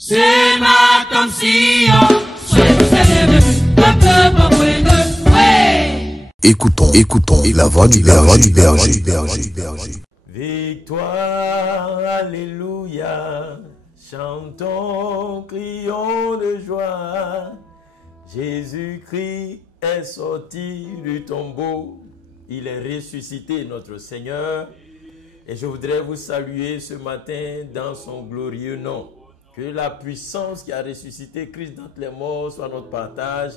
C'est ma tension. Écoutons la voix du berger. Victoire, alléluia, chantons, crions de joie. Jésus-Christ est sorti du tombeau, il est ressuscité, notre Seigneur. Et je voudrais vous saluer ce matin dans son glorieux nom. Que la puissance qui a ressuscité Christ d'entre les morts soit notre partage.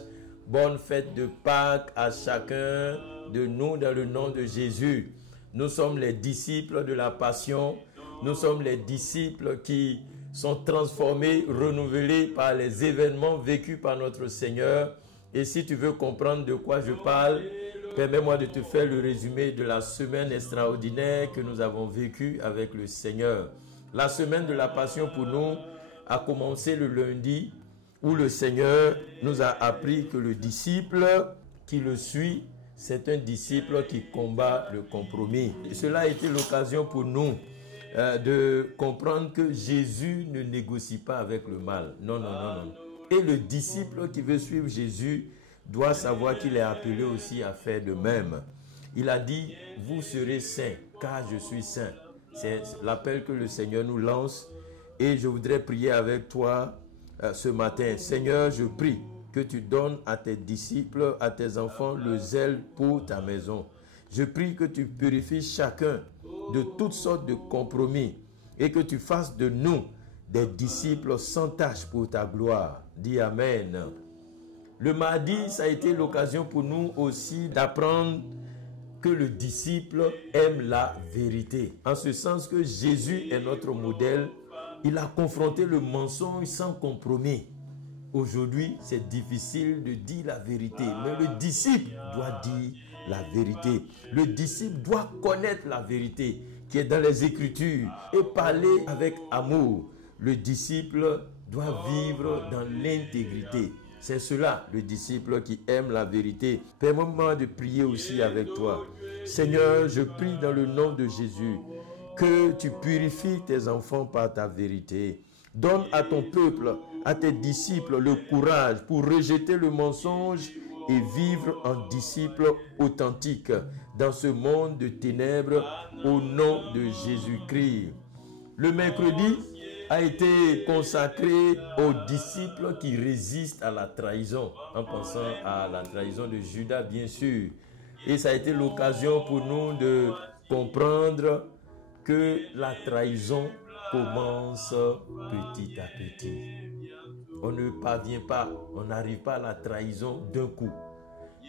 Bonne fête de Pâques à chacun de nous dans le nom de Jésus. Nous sommes les disciples de la Passion. Nous sommes les disciples qui sont transformés, renouvelés par les événements vécus par notre Seigneur. Et si tu veux comprendre de quoi je parle, permets-moi de te faire le résumé de la semaine extraordinaire que nous avons vécue avec le Seigneur. La semaine de la Passion pour nous a commencé le lundi où le Seigneur nous a appris que le disciple qui le suit, c'est un disciple qui combat le compromis. Et cela a été l'occasion pour nous de comprendre que Jésus ne négocie pas avec le mal. Non. Et le disciple qui veut suivre Jésus doit savoir qu'il est appelé aussi à faire de même. Il a dit, vous serez saints, car je suis saint. C'est l'appel que le Seigneur nous lance. Et je voudrais prier avec toi ce matin. Seigneur, je prie que tu donnes à tes disciples, à tes enfants, le zèle pour ta maison. Je prie que tu purifies chacun de toutes sortes de compromis et que tu fasses de nous des disciples sans tache pour ta gloire. Dis Amen. Le mardi, ça a été l'occasion pour nous aussi d'apprendre que le disciple aime la vérité. En ce sens que Jésus est notre modèle. Il a confronté le mensonge sans compromis. Aujourd'hui, c'est difficile de dire la vérité, mais le disciple doit dire la vérité. Le disciple doit connaître la vérité qui est dans les Écritures et parler avec amour. Le disciple doit vivre dans l'intégrité. C'est cela, le disciple qui aime la vérité. Permets-moi de prier aussi avec toi. Seigneur, je prie dans le nom de Jésus que tu purifies tes enfants par ta vérité. Donne à ton peuple, à tes disciples, le courage pour rejeter le mensonge et vivre en disciples authentiques dans ce monde de ténèbres au nom de Jésus-Christ. Le mercredi a été consacré aux disciples qui résistent à la trahison, en pensant à la trahison de Judas, bien sûr. Et ça a été l'occasion pour nous de comprendre que la trahison commence petit à petit. On ne parvient pas, on n'arrive pas à la trahison d'un coup.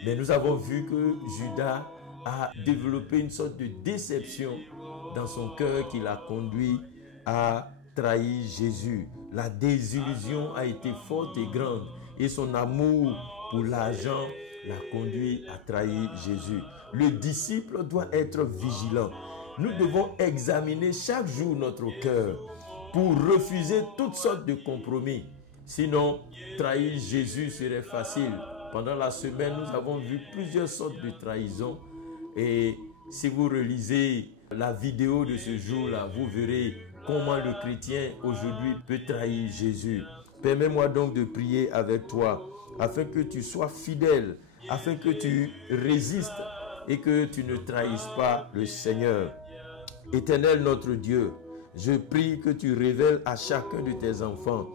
Mais nous avons vu que Judas a développé une sorte de déception dans son cœur qui l'a conduit à trahir Jésus. La désillusion a été forte et grande et son amour pour l'argent l'a conduit à trahir Jésus. Le disciple doit être vigilant. Nous devons examiner chaque jour notre cœur pour refuser toutes sortes de compromis. Sinon, trahir Jésus serait facile. Pendant la semaine, nous avons vu plusieurs sortes de trahisons. Et si vous relisez la vidéo de ce jour-là, vous verrez comment le chrétien aujourd'hui peut trahir Jésus. Permets-moi donc de prier avec toi afin que tu sois fidèle, afin que tu résistes et que tu ne trahisses pas le Seigneur. Éternel notre Dieu, je prie que tu révèles à chacun de tes enfants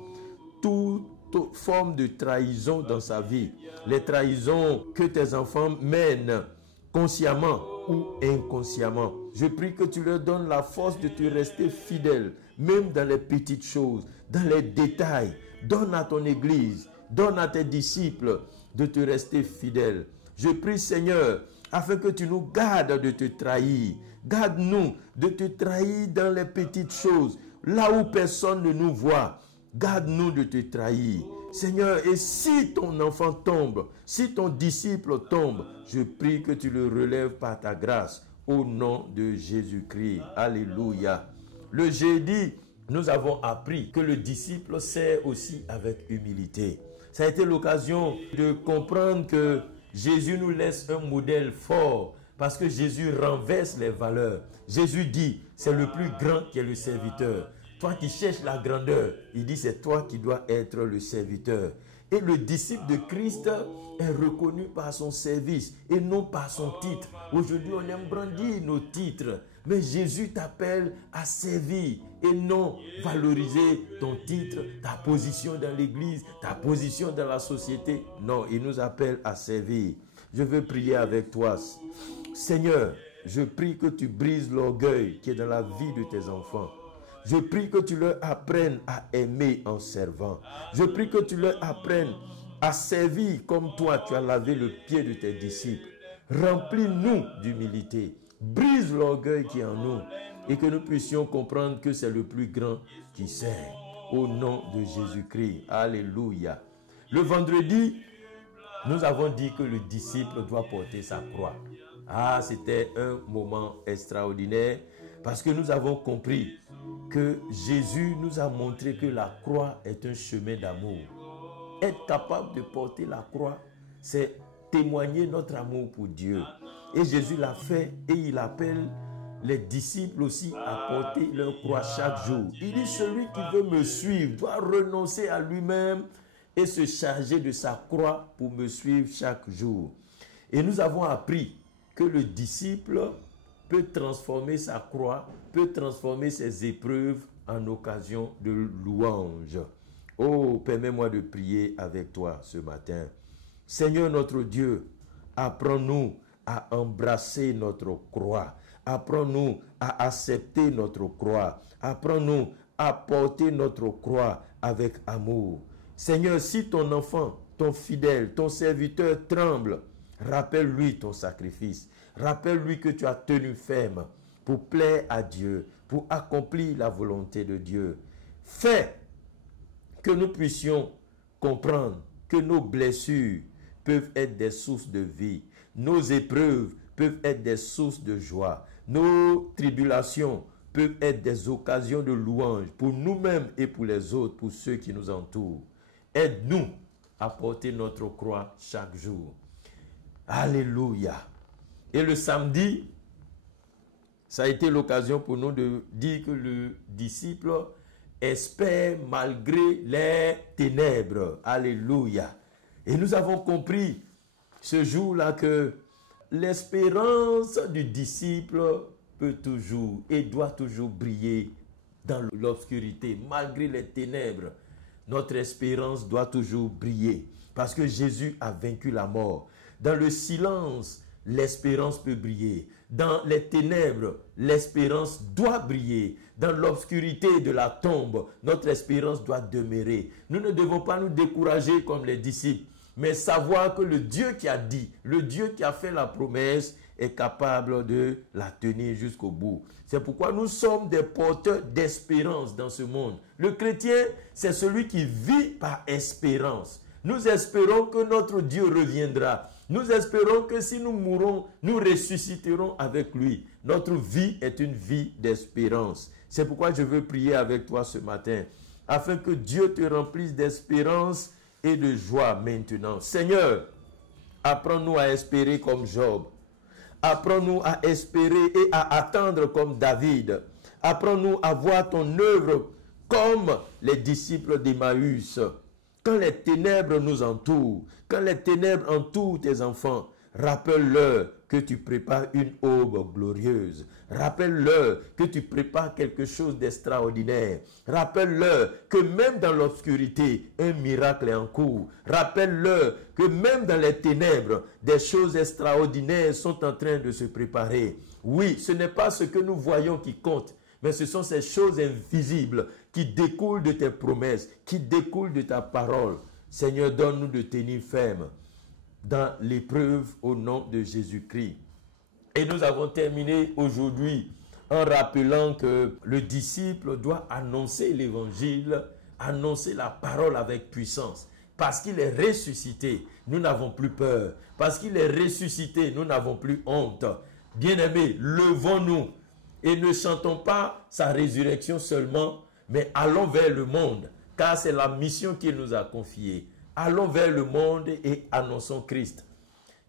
toute forme de trahison dans sa vie. Les trahisons que tes enfants mènent consciemment ou inconsciemment. Je prie que tu leur donnes la force de te rester fidèle, même dans les petites choses, dans les détails. Donne à ton Église, donne à tes disciples de te rester fidèle. Je prie Seigneur, afin que tu nous gardes de te trahir. Garde-nous de te trahir dans les petites choses, là où personne ne nous voit. Garde-nous de te trahir. Seigneur, et si ton enfant tombe, si ton disciple tombe, je prie que tu le relèves par ta grâce, au nom de Jésus-Christ. Alléluia. Le jeudi, nous avons appris que le disciple sert aussi avec humilité. Ça a été l'occasion de comprendre que Jésus nous laisse un modèle fort parce que Jésus renverse les valeurs. Jésus dit, c'est le plus grand qui est le serviteur. toi qui cherches la grandeur, il dit c'est toi qui dois être le serviteur. Et le disciple de Christ est reconnu par son service et non par son titre. Aujourd'hui, on aime brandir nos titres. Mais Jésus t'appelle à servir et non valoriser ton titre, ta position dans l'église, ta position dans la société. Non, il nous appelle à servir. Je veux prier avec toi. Seigneur, je prie que tu brises l'orgueil qui est dans la vie de tes enfants. Je prie que tu leur apprennes à aimer en servant. Je prie que tu leur apprennes à servir comme toi, tu as lavé le pied de tes disciples. Remplis-nous d'humilité. Brise l'orgueil qui est en nous et que nous puissions comprendre que c'est le plus grand qui sert. Au nom de Jésus-Christ. Alléluia. Le vendredi, nous avons dit que le disciple doit porter sa croix. Ah, c'était un moment extraordinaire parce que nous avons compris que Jésus nous a montré que la croix est un chemin d'amour. Être capable de porter la croix, c'est témoigner notre amour pour Dieu. Et Jésus l'a fait et il appelle les disciples aussi à porter leur croix chaque jour. Il dit, celui qui veut me suivre doit renoncer à lui-même et se charger de sa croix pour me suivre chaque jour. Et nous avons appris que le disciple peut transformer sa croix, peut transformer ses épreuves en occasion de louange. Oh, permets-moi de prier avec toi ce matin. Seigneur notre Dieu, apprends-nous à embrasser notre croix. Apprends-nous à accepter notre croix. Apprends-nous à porter notre croix avec amour. Seigneur, si ton enfant, ton fidèle, ton serviteur tremble, rappelle-lui ton sacrifice. Rappelle-lui que tu as tenu ferme pour plaire à Dieu, pour accomplir la volonté de Dieu. Fais que nous puissions comprendre que nos blessures peuvent être des sources de vie. Nos épreuves peuvent être des sources de joie. Nos tribulations peuvent être des occasions de louange pour nous-mêmes et pour les autres, pour ceux qui nous entourent. Aide-nous à porter notre croix chaque jour. Alléluia. Et le samedi, ça a été l'occasion pour nous de dire que le disciple espère malgré les ténèbres. Alléluia. Et nous avons compris ce jour-là que l'espérance du disciple peut toujours et doit toujours briller dans l'obscurité, malgré les ténèbres. Notre espérance doit toujours briller parce que Jésus a vaincu la mort. Dans le silence, l'espérance peut briller. Dans les ténèbres, l'espérance doit briller. Dans l'obscurité de la tombe, notre espérance doit demeurer. Nous ne devons pas nous décourager comme les disciples, mais savoir que le Dieu qui a dit, le Dieu qui a fait la promesse est capable de la tenir jusqu'au bout. C'est pourquoi nous sommes des porteurs d'espérance dans ce monde. Le chrétien, c'est celui qui vit par espérance. Nous espérons que notre Dieu reviendra. Nous espérons que si nous mourons, nous ressusciterons avec lui. Notre vie est une vie d'espérance. C'est pourquoi je veux prier avec toi ce matin, afin que Dieu te remplisse d'espérance et de joie maintenant. Seigneur, apprends-nous à espérer comme Job. Apprends-nous à espérer et à attendre comme David. Apprends-nous à voir ton œuvre comme les disciples d'Emmaüs. Quand les ténèbres nous entourent, quand les ténèbres entourent tes enfants, rappelle-leur que tu prépares une aube glorieuse. Rappelle-leur que tu prépares quelque chose d'extraordinaire. Rappelle-leur que même dans l'obscurité, un miracle est en cours. Rappelle-leur que même dans les ténèbres, des choses extraordinaires sont en train de se préparer. Oui, ce n'est pas ce que nous voyons qui compte, mais ce sont ces choses invisibles qui découlent de tes promesses, qui découlent de ta parole. Seigneur, donne-nous de tenir ferme dans l'épreuve au nom de Jésus-Christ. Et nous avons terminé aujourd'hui en rappelant que le disciple doit annoncer l'évangile, annoncer la parole avec puissance. Parce qu'il est ressuscité, nous n'avons plus peur. Parce qu'il est ressuscité, nous n'avons plus honte. Bien-aimés, levons-nous et ne chantons pas sa résurrection seulement, mais allons vers le monde, car c'est la mission qu'il nous a confiée. Allons vers le monde et annonçons Christ.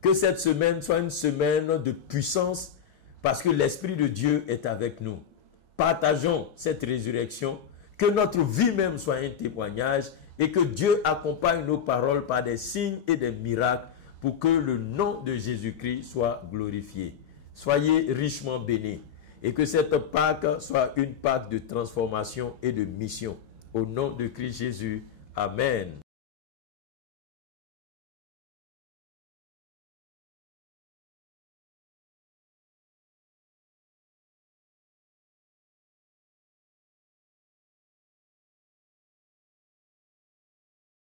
Que cette semaine soit une semaine de puissance, parce que l'Esprit de Dieu est avec nous. Partageons cette résurrection, que notre vie même soit un témoignage et que Dieu accompagne nos paroles par des signes et des miracles pour que le nom de Jésus-Christ soit glorifié. Soyez richement bénis et que cette Pâque soit une Pâque de transformation et de mission. Au nom de Christ Jésus, Amen.